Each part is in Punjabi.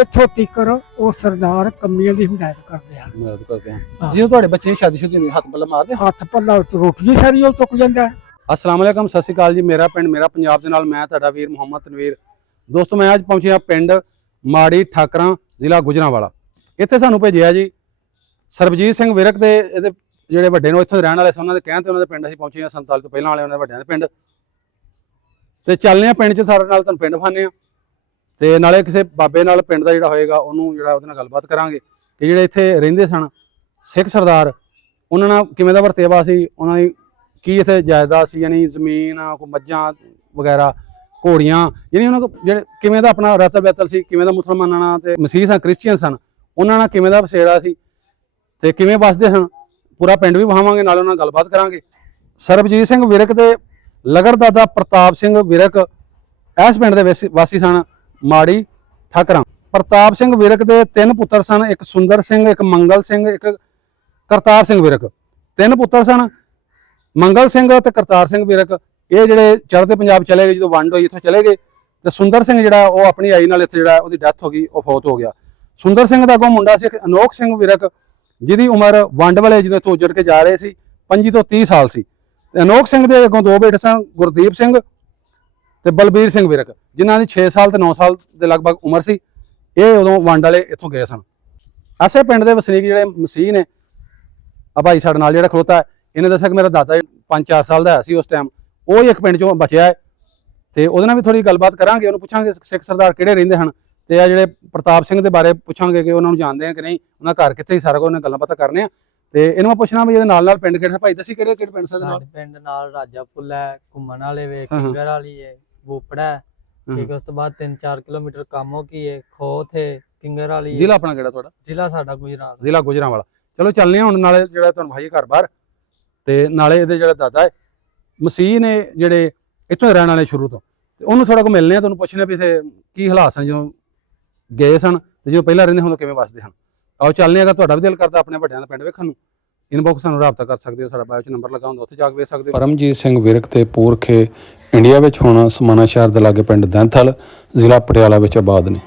ਇੱਥੋਂ ਤੀਕਰ ਉਹ ਸਰਦਾਰ ਕਮੀਆਂ ਦੀ ਹਮਾਇਤ ਕਰਦੇ ਹਨ। ਮਦਦ ਕਰਦੇ ਹਾਂ। ਜਦੋਂ ਤੁਹਾਡੇ ਬੱਚੇ ਸ਼ਾਦੀ ਹੁੰਦੀ ਹੱਥ ਪੱਲਾ ਮਾਰਦੇ? ਹੱਥ ਪੱਲਾ ਰੋਟੀ ਸਾਰੀ ਉਹ ਚੁੱਕ ਜਾਂਦਾ। अस्सलाम वालेकुम, सत श्री अकाल जी। मेरा पिंड मेरा पंजाब ਦੇ ਨਾਲ ਮੈਂ ਤੁਹਾਡਾ ਵੀਰ ਮੁਹੰਮਦ ਤਨਵੀਰ। ਦੋਸਤੋ ਮੈਂ ਅੱਜ ਪਹੁੰਚਿਆ ਪਿੰਡ ਮਾੜੀ ਠਾਕਰਾਂ ਜ਼ਿਲ੍ਹਾ ਗੁਜਰਾਂਵਾਲਾ। ਇੱਥੇ ਸਾਨੂੰ ਭੇਜਿਆ ਜੀ ਸਰਬਜੀਤ ਸਿੰਘ ਵਿਰਕ ਦੇ ਇਹਦੇ ਜਿਹੜੇ ਵੱਡੇ ਨੇ ਇੱਥੋਂ ਰਹਿਣ ਵਾਲੇ ਸੀ, ਉਹਨਾਂ ਦੇ ਕਹਿਣ ਤੇ ਉਹਨਾਂ ਦੇ ਪਿੰਡ ਅਸੀਂ ਪਹੁੰਚੇ ਹਾਂ। 47 ਤੋਂ ਪਹਿਲਾਂ ਵਾਲੇ ਉਹਨਾਂ ਦੇ ਵੱਡਿਆਂ ਦੇ ਪਿੰਡ ਤੇ ਚੱਲਨੇ ਆ ਪਿੰਡ 'ਚ ਸਾਰੇ ਨਾਲ ਤੁਹਾਨੂੰ ਪਿੰਡ ਵਿਖਾਉਂਦੇ ਆ ਤੇ ਨਾਲੇ ਕਿਸੇ ਬਾਬੇ ਨਾਲ ਪਿੰਡ ਦਾ ਜਿਹੜਾ ਹੋਏਗਾ ਉਹਨੂੰ ਜਿਹੜਾ ਉਹਦੇ ਨਾਲ ਗੱਲਬਾਤ ਕਰਾਂਗੇ ਕਿ ਜਿਹੜੇ ਇੱਥੇ ਰਹਿੰਦੇ ਸਨ ਸਿੱਖ ਸਰਦਾਰ, ਉਹਨਾਂ ਨਾਲ ਕਿਵੇਂ ਦਾ ਵਰਤੇਵਾ ਸੀ, ਉਹਨਾਂ ਦੀ ਕੀ ਇੱਥੇ ਜਾਇਦਾਦ ਸੀ, ਯਾਨੀ ਜ਼ਮੀਨ ਕੋਈ ਮੱਝਾਂ ਵਗੈਰਾ ਘੋੜੀਆਂ, ਯਾਨੀ ਉਹਨਾਂ ਕੋਲ ਜਿਹੜੇ ਕਿਵੇਂ ਦਾ ਆਪਣਾ ਰਤਲ ਬੈਤਲ ਸੀ, ਕਿਵੇਂ ਦਾ ਮੁਸਲਮਾਨਾਂ ਨਾਲ ਤੇ ਮਸੀਹ ਸਨ ਕ੍ਰਿਸਚੀਅਨ ਸਨ ਉਹਨਾਂ ਨਾਲ ਕਿਵੇਂ ਦਾ ਵਸੇੜਾ ਸੀ ਤੇ ਕਿਵੇਂ ਵੱਸਦੇ ਸਨ। ਪੂਰਾ ਪਿੰਡ ਵੀ ਵਹਾਵਾਂਗੇ, ਨਾਲ ਉਹਨਾਂ ਨਾਲ ਗੱਲਬਾਤ ਕਰਾਂਗੇ। ਸਰਬਜੀਤ ਸਿੰਘ ਵਿਰਕ ਦੇ ਲਗੜਦਾਦਾ ਪ੍ਰਤਾਪ ਸਿੰਘ ਵਿਰਕ ਇਸ ਪਿੰਡ ਦੇ ਵਾਸੀ ਸਨ ਮਾੜੀ ਠਾਕਰਾਂ। ਪ੍ਰਤਾਪ ਸਿੰਘ ਵਿਰਕ ਦੇ 3 ਪੁੱਤਰ ਸਨ, ਇੱਕ ਸੁੰਦਰ ਸਿੰਘ, ਇੱਕ ਮੰਗਲ ਸਿੰਘ, ਇੱਕ ਕਰਤਾਰ ਸਿੰਘ ਵਿਰਕ। 3 ਪੁੱਤਰ ਸਨ, ਮੰਗਲ ਸਿੰਘ ਤੇ ਕਰਤਾਰ ਸਿੰਘ ਵਿਰਕ। ਇਹ ਜਿਹੜੇ ਚੜ੍ਹਦੇ ਪੰਜਾਬ ਚਲੇ ਗਏ, ਜਦੋਂ ਵੰਡ ਹੋਈ ਇੱਥੋਂ ਚਲੇ ਗਏ ਤੇ ਸੁੰਦਰ ਸਿੰਘ ਜਿਹੜਾ ਉਹ ਆਪਣੀ ਆਈ ਨਾਲ ਇੱਥੇ ਜਿਹੜਾ ਉਹਦੀ ਡੈਥ ਹੋ ਗਈ, ਉਹ ਫੌਤ ਹੋ ਗਿਆ। ਸੁੰਦਰ ਸਿੰਘ ਦਾ ਅੱਗੋਂ ਮੁੰਡਾ ਸੀ ਇੱਕ ਅਨੋਖ ਸਿੰਘ ਵਿਰਕ, ਜਿਹਦੀ ਉਮਰ ਵੰਡ ਵੇਲੇ ਜਦੋਂ ਇੱਥੋਂ ਉੱਜੜ ਕੇ ਜਾ ਰਹੇ ਸੀ 25 ਤੋਂ 30 ਸਾਲ ਸੀ। ਤੇ ਅਨੋਖ ਸਿੰਘ ਦੇ ਅੱਗੋਂ 2 ਬੇਟੇ ਸਨ, ਗੁਰਦੀਪ ਸਿੰਘ ਤੇ ਬਲਬੀਰ ਸਿੰਘ ਵਿਰਕ, ਜਿਨ੍ਹਾਂ ਦੀ 6 ਸਾਲ ਤੇ 9 ਸਾਲ ਦੇ ਲਗਭਗ ਉਮਰ ਸੀ। ਇਹ ਉਦੋਂ ਵੰਡ ਵਾਲੇ ਇੱਥੋਂ ਗਏ ਸਨ। ਐਸੇ ਪਿੰਡ ਦੇ ਵਸਨੀਕ ਜਿਹੜੇ ਮਸੀਹ ਨੇ, ਆ ਭਾਈ ਸਾਡੇ ਨਾਲ ਜਿਹੜਾ ਖਲੋਤਾ, ਇਹਨੇ ਦੱਸਿਆ ਕਿ ਮੇਰਾ ਦਾਦਾ 5-4 ਸਾਲ ਦਾ ਸੀ ਉਸ ਟਾਈਮ, ਉਹ ਹੀ ਇੱਕ ਪਿੰਡ ਚੋਂ ਬਚਿਆ ਹੈ ਤੇ ਉਹਦੇ ਨਾਲ ਵੀ ਥੋੜੀ ਗੱਲਬਾਤ ਕਰਾਂਗੇ। ਉਹਨੂੰ ਪੁੱਛਾਂਗੇ ਸਿੱਖ ਸਰਦਾਰ ਕਿਹੜੇ ਰਹਿੰਦੇ ਹਨ ਤੇ ਆ ਜਿਹੜੇ ਪ੍ਰਤਾਪ ਸਿੰਘ ਦੇ ਬਾਰੇ ਪੁੱਛਾਂਗੇ ਕਿ ਉਹਨਾਂ ਨੂੰ ਜਾਣਦੇ ਆ ਕਿ ਨਹੀਂ, ਉਹਨਾਂ ਘਰ ਕਿੱਥੇ ਹੀ, ਸਾਰਾ ਕੁਝ ਉਹਨਾਂ ਗੱਲਾਂ ਪਤਾ ਕਰਨੇ ਆ। ਤੇ ਇਹਨੂੰ ਮੈਂ ਪੁੱਛਣਾ ਵੀ ਇਹਦੇ ਨਾਲ ਪਿੰਡ ਕਿਹੜਾ? ਭਾਈ ਦੱਸੀ ਕਿਹੜੇ ਪਿੰਡ ਸਾਡੇ ਨਾਲ? ਪਿੰਡ ਨਾਲ ਰਾਜਾ ਫੁੱਲ ਹੈ, ਘੁੰਮਣ ਵਾਲੇ ਵੇ, ਕਿੰਗਰ ਵਾਲੀ ਹੈ, ਬੋਪੜਾ ਹੈ, ਠੀਕ। ਉਸ ਤੋਂ ਬਾਅਦ 3-4 ਕਿਲੋਮੀਟਰ ਕਾਮੋ ਕੀ ਹੈ, ਖੋਥ ਹੈ, ਕਿੰਗਰ ਵਾਲੀ। ਜ਼ਿਲ੍ਹਾ ਆਪਣਾ ਕਿਹੜਾ ਤੁਹਾਡਾ? ਜ਼ਿਲ੍ਹਾ ਸਾਡਾ ਗੁਜਰਾਤ, ਜ਼ਿਲ੍ਹਾ ਗੁਜਰਾਂਵਾਲਾ। ਚਲੋ ਚੱਲਨੇ ਆ ਹੁਣ, ਨਾਲੇ ਜਿਹੜਾ ਤੁਹਾਨੂੰ ਭਾਈ ਘਰ ਬਾਹਰ ਤੇ ਨਾਲੇ ਇਹਦੇ ਜਿਹੜਾ ਦਾਦਾ ਹੈ ਮਸੀਹ ਨੇ ਜਿਹੜੇ ਇੱਥੋਂ ਰਹਿਣ ਵਾਲੇ ਸ਼ੁਰੂ ਤੋਂ, ਤੇ ਉਹਨੂੰ ਥੋੜਾ ਕੁ ਮਿਲਨੇ ਆ, ਤੁਹਾਨੂੰ ਪੁੱਛਣੇ ਵੀ ਇੱਥੇ ਕੀ ਹਾਲਾਤ ਸਨ ਜਦੋਂ ਗਏ ਸਨ ਤੇ ਜਦੋਂ ਪਹਿਲਾਂ ਰਹਿੰਦੇ ਹੁਣ ਕਿਵੇਂ ਵੱਸਦੇ ਹਨ। ਆਓ ਚੱਲਨੇ ਆ। ਅਗਰ ਤੁਹਾਡਾ ਵੀ ਦਿਲ ਕਰਦਾ ਆਪਣੇ ਵੱਡਿਆਂ ਦਾ ਪਿੰਡ ਵੇਖਣ ਨੂੰ, ਇਨਬਾਕਸ ਸਾਨੂੰ ਰਾਬਤਾ ਕਰ ਸਕਦੇ ਹੋ, ਸਾਡਾ ਬਾਇਓ 'ਚ ਨੰਬਰ ਲੱਗਾ ਹੁੰਦਾ, ਉੱਥੇ ਜਾ ਕੇ ਵੇਖ ਸਕਦੇ ਹੋ। ਪਰਮਜੀਤ ਸਿੰਘ ਵਿਰਕ ਤੇ ਪੂਰਖੇ ਇੰਡੀਆ ਵਿੱਚ ਹੁਣ ਸਮਾਣਾ ਸ਼ਹਿਰ ਦੇ ਲਾਗੇ ਪਿੰਡ ਦੈਂਥਲ ਜ਼ਿਲ੍ਹਾ ਪਟਿਆਲਾ ਵਿੱਚ ਆਬਾਦ ਨੇ।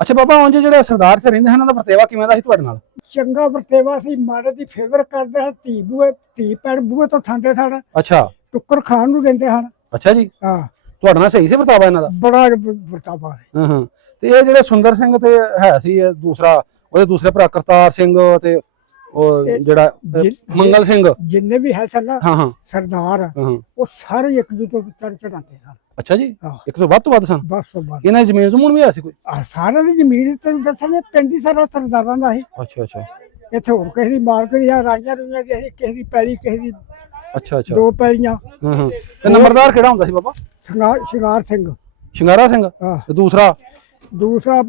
ਅੱਛਾ ਬਾਬਾ, ਉਂਝ ਜਿਹੜੇ ਸਰਦਾਰ ਇੱਥੇ ਰਹਿੰਦੇ ਹਨ ਉਹਨਾਂ ਦਾ ਵਰਤੇਵਾ ਕਿਵੇਂ ਦਾ ਸੀ ਤੁਹਾਡੇ ਨਾਲ? ਚੰਗਾ ਵਰਤੇਵਾ ਸੀ, ਮਾੜੇ ਦੀ ਫੇਵਰ ਕਰਦੇ ਹਨ। ਧੀ ਭੈਣ ਬੂਹੇ ਤੋਂ ਠਾਂਦੇ ਸਨ, ਅੱਛਾ, ਟੁੱਕਰ ਖਾਣ ਨੂੰ ਦਿੰਦੇ ਹਨ। ਅੱਛਾ ਜੀ, ਹਾਂ, ਤੁਹਾਡੇ ਨਾਲ ਸਹੀ ਸੀ ਵਰਤਾਵਾ ਇਹਨਾਂ ਦਾ? ਬੜਾ ਵਰਤਾਵਾ ਸੀ। ਹਾਂ। ਤੇ ਇਹ ਜਿਹੜੇ ਸੁੰਦਰ ਸਿੰਘ ਤੇ ਹੈ ਸੀ ਇਹ ਦੂਸਰਾ, ਉਹਦੇ ਦੂਸਰੇ ਭਰਾ ਕਰਤਾਰ ਸਿੰਘ ਤੇ ਉਹ ਜਿਹੜਾ ਮੰਗਲ ਸਿੰਘ, ਜਿੰਨੇ ਵੀ ਹੈ ਸਨ ਨਾ ਹਾਂ ਸਰਦਾਰ, ਉਹ ਸਾਰੇ ਇੱਕ ਦੂਜੇ ਤੋਂ ਚੜਾਉਂਦੇ ਸਨ। ਅੱਛਾ ਜੀ, ਇੱਕ ਤੋਂ ਵੱਧ ਸਨ। ਬਸ ਤੋਂ ਬਾਅਦ ਇਹਨਾਂ ਦੀ ਜ਼ਮੀਨ ਜ਼ਮੂਨ ਵੀ ਆ ਸੀ ਕੋਈ? ਸਾਰਿਆਂ ਦੀ ਜ਼ਮੀਨ ਤੈਨੂੰ ਦੱਸਣੇ, ਪਿੰਡ ਹੀ ਸਾਰਾ ਸਰਦਾਰਾਂ ਦਾ ਸੀ। ਅੱਛਾ ਅੱਛਾ। ਇੱਥੇ ਹੋਰ ਕਿਸੇ ਦੀ ਮਾਲਕ ਨਹੀਂ ਆ, ਰਾਈਆਂ ਰੂਈਆਂ ਦੀ ਸੀ, ਕਿਸੇ ਦੀ ਪੈਲੀ, ਕਿਸੇ ਦੀ ਅੱਛਾ ਅੱਛਾ, 2 ਪੈਲੀਆਂ। ਹਾਂ। ਤੇ ਨੰਬਰਦਾਰ ਕਿਹੜਾ ਹੁੰਦਾ ਸੀ ਬਾਬਾ? ਸ਼ਿੰਗਾਰ ਸਿੰਘ। ਸ਼ਿੰਗਾਰਾ ਸਿੰਘ। ਤੇ ਦੂਸਰਾ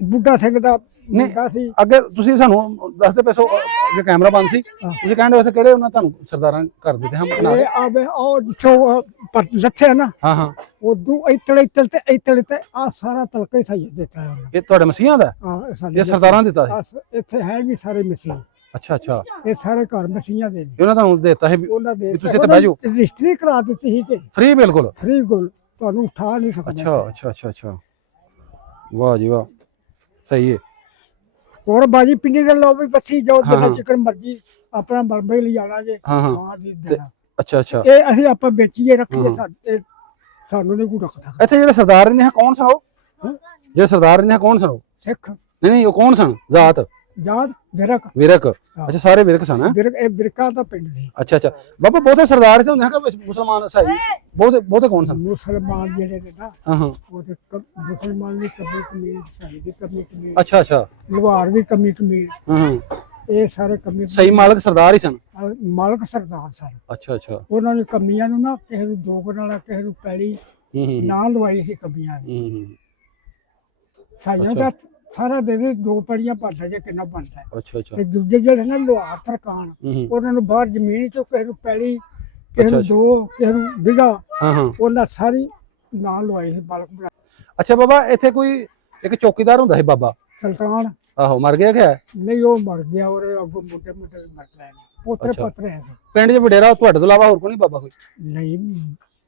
ਬੁੱਢਾ ਸਿੰਘ ਦਾ ਮੁੰਡਾ ਸੀ। ਅੱਗੇ ਤੁਸੀਂ ਸਾਨੂੰ ਦੱਸਦੇ ਪਏ ਸੋ, ਜੇ ਕੈਮਰਾ ਬੰਦ ਸੀ, ਤੁਸੀਂ ਕਹਿੰਦੇ ਉੱਥੇ ਕਿਹੜੇ ਉਹਨਾਂ ਤੁਹਾਨੂੰ ਸਰਦਾਰਾਂ ਕਰ ਦਿੱਤੇ ਹਮ ਬਣਾ? ਇਹ ਆਵੇ ਉਹ ਜਿੱਥੋਂ ਲੱਥੇ ਨਾ, ਹਾਂ, ਉਦੋਂ ਇਤਲੇ ਤੇ ਆ ਸਾਰਾ ਤਲਕਾ ਹੀ ਸਹੀ ਦਿੱਤਾ ਹੈ। ਇਹ ਤੁਹਾਡੇ ਮਸੀਹਾਂ ਦਾ? ਹਾਂ, ਇਹ ਸਰਦਾਰਾਂ ਦਿੱਤਾ ਸੀ? ਇੱਥੇ ਹੈ ਵੀ ਸਾਰੇ ਮਸੀਹ। ਅੱਛਾ ਅੱਛਾ, ਇਹ ਸਾਰੇ ਘਰ ਮਸੀਹਾਂ ਦੇ ਨੇ। ਉਹਨਾਂ ਤੁਹਾਨੂੰ ਦਿੱਤਾ ਹੈ ਉਹਨਾਂ ਦੇ ਤੁਸੀਂ ਇੱਥੇ ਬਹਿ ਜਾਓ? ਰਜਿਸਟਰੀ ਕਰਾ ਦਿੱਤੀ ਸੀ ਕਿ ਫ੍ਰੀ, ਬਿਲਕੁਲ ਫ੍ਰੀ, ਤੁਹਾਨੂੰ ਉਠਾ ਨਹੀਂ ਸਕਦਾ। ਅੱਛਾ ਅੱਛਾ ਅੱਛਾ ਅੱਛਾ, ਵਾਹ ਜੀ ਵਾਹ, ਸਹੀ ਹੈ। ਹੋਰ ਬਾਜੀ ਪਿੰਡੀ ਦੇ ਲੋ ਵੀ ਬੱਸੀ ਜਾਓ, ਜਿੰਨਾ ਚਿਕਨ ਮਰਜੀ ਆਪਣਾ ਮਰਬੇ ਲਈ ਜਾਣਾ ਜੇ। ਹਾਂ ਦੀ ਦੇਣਾ। ਅੱਛਾ ਅੱਛਾ, ਇਹ ਅਸੀਂ ਆਪਾਂ ਵੇਚੀਏ ਰੱਖੀਏ, ਸਾਨੂੰ ਨਹੀਂ ਕੋਈ ਰੱਖਦਾ। ਇੱਥੇ ਜਿਹੜੇ ਸਰਦਾਰ ਰਹਿੰਦੇ ਹਨ ਕੌਣ ਸਨ ਉਹ? ਜਿਹੜੇ ਸਰਦਾਰ ਰਹਿੰਦੇ ਹਨ ਕੌਣ ਸਨ ਉਹ? ਸਿੱਖ ਨਹੀਂ, ਉਹ ਕੌਣ ਸਨ? ਜਾਤ ਵਿਰਕ। ਅੱਛਾ, ਸਾਰੇ ਵਿਰਕ ਸਨ। ਇਹ ਵਿਰਕਾਂ ਦਾ ਪਿੰਡ ਸੀ। ਅੱਛਾ ਅੱਛਾ ਬਾਬਾ, ਬਹੁਤੇ ਸਰਦਾਰ ਇੱਥੇ ਹੁੰਦੇ ਹਨ ਕਿ ਮੁਸਲਮਾਨ ਸਾਈ? ਬਹੁਤੇ ਕੌਣ ਸਨ? ਮੁਸਲਮਾਨ ਜਿਹੜੇ ਨੇ ਨਾ, ਉਹ ਤੇ ਮੁਸਲਮਾਨ ਵੀ ਕਮੀ ਕਮੀਜ਼, ਸਾਈ ਵੀ ਕਮੀ ਕਮੀਜ਼। ਅੱਛਾ ਅੱਛਾ, ਲੁਹਾਰ ਵੀ ਕਮੀ ਕਮੀਜ਼। ਇਹ ਸਾਰੇ ਕਮੀ ਸਹੀ ਮਾਲਕ ਸਰਦਾਰ ਹੀ ਸਨ? ਮਾਲਕ ਸਰਦਾਰ ਸਨ। ਅੱਛਾ ਅੱਛਾ, ਉਹਨਾਂ ਦੀ ਕਮੀਆਂ ਨੂੰ ਨਾ ਕਿਸੇ ਨੂੰ 2 ਕਨਾਲਾ, ਕਿਸੇ ਨੂੰ ਪੈਲੀ, ਹੂੰ ਨਾ ਲਵਾਈ ਸੀ ਕਮੀਆਂ ਦੀ। ਹੂੰ ਸਾਈਆਂ ਅੱਛਾ। ਦਾ ਸਾਰਾ ਦੇ ਦੇ 2 ਪੜੀਆਂ ਭਰਦਾ ਜੇ ਕਿੰਨਾ ਬਣਦਾ ਹੈ। ਅੱਛਾ ਅੱਛਾ ਤੇ ਦੂਜੇ ਜਿਹੜੇ ਨਾ ਲੋਹਾਰ ਸਰਕਾਨ ਹੂੰ ਉਹਨਾਂ ਨੂੰ ਬਾਹਰ ਜ਼ਮੀਨ ਚੋਂ ਕਿਸੇ ਨੂੰ ਪੈਲੀ, ਕਿਸੇ ਨੂੰ ਅੱਛਾ। 2, ਕਿਸੇ ਨੂੰ ਵਿਗਾ, ਹਾਂ ਹਾਂ ਉਹਨਾਂ ਸਾਰੀ ਨਾਲ ਲਵਾਈ ਸੀ ਬਲਕ ਬਣਾ। ਅੱਛਾ ਬਾਬਾ ਇੱਥੇ ਕੋਈ ਇੱਕ ਚੌਕੀਦਾਰ ਹੁੰਦਾ ਸੀ ਬਾਬਾ, ਸੁਲਤਾਨ ਆਹੋ ਮਰ ਗਿਆ ਕਿ ਹੈ? ਨਹੀਂ ਉਹ ਮਰ ਗਿਆ, ਔਰ ਅੱਗੋਂ ਮੁੰਡੇ ਮੁੰਡੇ ਵੀ ਮਰ ਗਏ ਨੇ, ਪੋਤਰੇ ਅੱਛਾ। ਪੋਤਰੇ ਹੈ ਪਿੰਡ 'ਚ ਵਡੇਰਾ ਤੁਹਾਡੇ ਤੋਂ ਇਲਾਵਾ ਹੋਰ ਕੋਈ ਨਹੀਂ ਬਾਬਾ ਕੋਈ? ਨਹੀਂ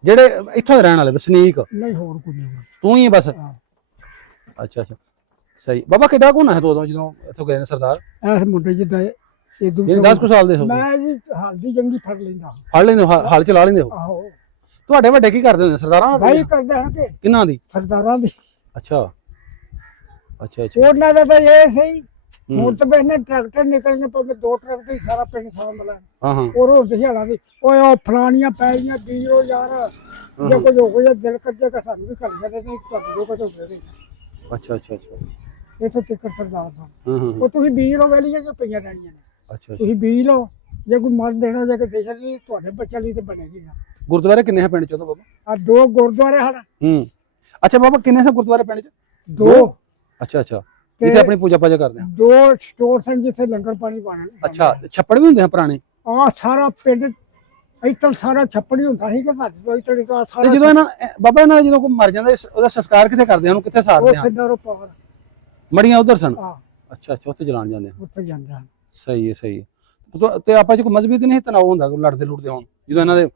ਜਿਹੜੇ ਇੱਥੋਂ ਦੇ ਰਹਿਣ ਵਾਲੇ ਵਸਨੀਕ ਨਹੀਂ ਹੋਰ ਕੋਈ ਨਹੀਂ। ਤੂੰ ਹੀ ਹੈ ਬਸ? ਹਾਂ। ਅੱਛਾ ਅੱਛਾ ਸਹੀ। ਬਾਬਾ ਕਿੱਡਾ ਕੁ ਹੋਣਾ ਹੈ ਤੂੰ ਉਦੋਂ ਜਦੋਂ ਇੱਥੋਂ ਗਏ ਨੇ ਸਰਦਾਰ? ਐਸ ਮੁੰਡੇ ਜਿੱਦਾਂ ਇਹ ਜਿਹੜੇ ਦੂਸਰੇ 10 ਕੁ ਸਾਲ ਦੇ ਹੋ? ਮੈਂ ਜੀ ਹਾਲਦੀ ਜੰਗੀ ਫੜ ਲੈਂਦਾ। ਫੜ ਲੈਂਦੇ ਹੋ, ਹਾਲ ਚਲਾ ਲੈਂਦੇ ਹੋ? ਆਹੋ ਤੁਹਾਡੇ ਵੱਡੇ ਕੀ ਕਰਦੇ ਹੁੰਦੇ ਸਰਦਾਰਾਂ ਨਾਲ? ਭਾਈ ਕਰਦੇ ਹਨ ਕਿ ਕਿਹਨਾਂ ਦੀ? ਸਰਦਾਰਾਂ ਦੀ। ਅੱਛਾ ਅੱਛਾ ਅੱਛਾ ਉਹਨਾਂ ਦਾ ਤਾਂ ਇਹ ਸਹੀ। ਹੂੰ। ਹੁਣ ਤਾਂ ਬੈਠਨੇ ਟਰੈਕਟਰ ਨਿਕਲਣੇ ਪਵੇ, 2 ਟਰੈਕਟਰ ਹੀ ਸਾਰਾ ਪਿੰਡ ਸਾਂਭ ਲੈਣ। ਹਾਂ ਹਾਂ ਔਰ ਉਹ ਦਿਹਾੜਾ ਦੀ ਓਏ ਉਹ ਫਲਾਣੀਆਂ ਪੈਲੀਆਂ ਬੀਜੋ ਯਾਰ, ਜੇ ਕੁਝ ਹੋ ਗਿਆ ਦਿਲ ਕੱਜੇਗਾ ਸਾਨੂੰ ਵੀ ਕਰ ਜਾਂਦੇ ਨਹੀਂ ਕਰ ਦੋ ਕਦੋਂ ਦੇ। ਅੱਛਾ ਅੱਛਾ ਅੱਛਾ ਇੱਥੋਂ ਤੱਕ ਸਰਦਾਰ ਸਾਹਿਬ ਹਾਂ ਹਾਂ ਉਹ ਤੁਸੀਂ ਬੀਜ ਲਓ ਵੈਲੀਆਂ ਜੋ ਪਈਆਂ ਰਹਿਣੀਆਂ ਨੇ, ਅੱਛਾ ਅੱਛਾ। ਤੁਸੀਂ ਬੀਜ ਲਓ। ਜੇ ਕੋਈ ਮਰ ਦੇਣਾ ਜੇ ਕਿ ਦੇਸ਼ ਲਈ ਤੁਹਾਡੇ ਬੱਚਿਆਂ ਲਈ ਤੇ ਬਣੇਗੀ ਨਾ। ਗੁਰਦੁਆਰੇ ਕਿੰਨੇ ਹੈ ਪਿੰਡ 'ਚ ਉਦੋਂ ਬਾਬਾ? ਆ 2 ਗੁਰਦੁਆਰੇ ਹਨ। ਹੂੰ। ਅੱਛਾ ਬਾਬਾ ਕਿੰਨੇ ਸੇ ਗੁਰਦੁਆਰੇ ਪਿੰਡ 'ਚ? 2 ਅੱਛਾ ਅੱਛਾ ਜਿੱਥੇ ਆਪਣੀ ਪੂਜਾ ਪਾਜਾ ਕਰਦੇ ਆ? 2 ਸਟੋਰ ਸਨ ਜਿੱਥੇ ਲੰਗਰ ਪਾਣੀ ਪਾਣਾ। ਅੱਛਾ ਛੱਪੜ ਵੀ ਹੁੰਦੇ ਆ ਪੁਰਾਣੇ? ਆ ਸਾਰਾ ਪਿੰਡ ਇੱਥੇ ਸਾਰਾ ਛੱਪੜ ਹੀ ਹੁੰਦਾ ਸੀ ਕਿ ਸਾਡੇ ਤੋਂ ਇੱਥੇ ਦਾ ਤੇ ਸਾਰਾ ਜਦੋਂ ਬਾਬਾ ਇਹਨਾਂ ਦਾ ਜਦੋਂ ਕੋਈ ਮਰ ਜਾਂਦਾ ਉਹਦਾ ਸੰਸਕਾਰ ਕਿੱਥੇ ਕਰਦੇ ਆ, ਉਹਨੂੰ ਕਿੱਥੇ ਸਾੜਦੇ ਆ? ਉੱਥੇ ਨਰੋ ਪਾਵਰ ਮੜੀਆਂ ਉਧਰ ਸਨ? ਆ ਅੱਛਾ ਅੱਛਾ ਉੱਥੇ ਜਲਾਣ ਜਾਂਦੇ ਆ। ਉੱਥੇ ਜਾਂਦਾ। ਸਹੀ ਹੈ ਸਹੀ ਹੈ। ਤੇ ਆਪਾਂ 'ਚ ਕੋਈ ਮਜ਼ਹਬੀ ਤੇ ਨਹੀਂ ਤਣਾਅ ਹੁੰਦਾ, ਕੋਈ ਲੜਦੇ ਲੁੜਦੇ ਹੋਣ ਜਦੋਂ ਇਹਨਾਂ ਦੇ?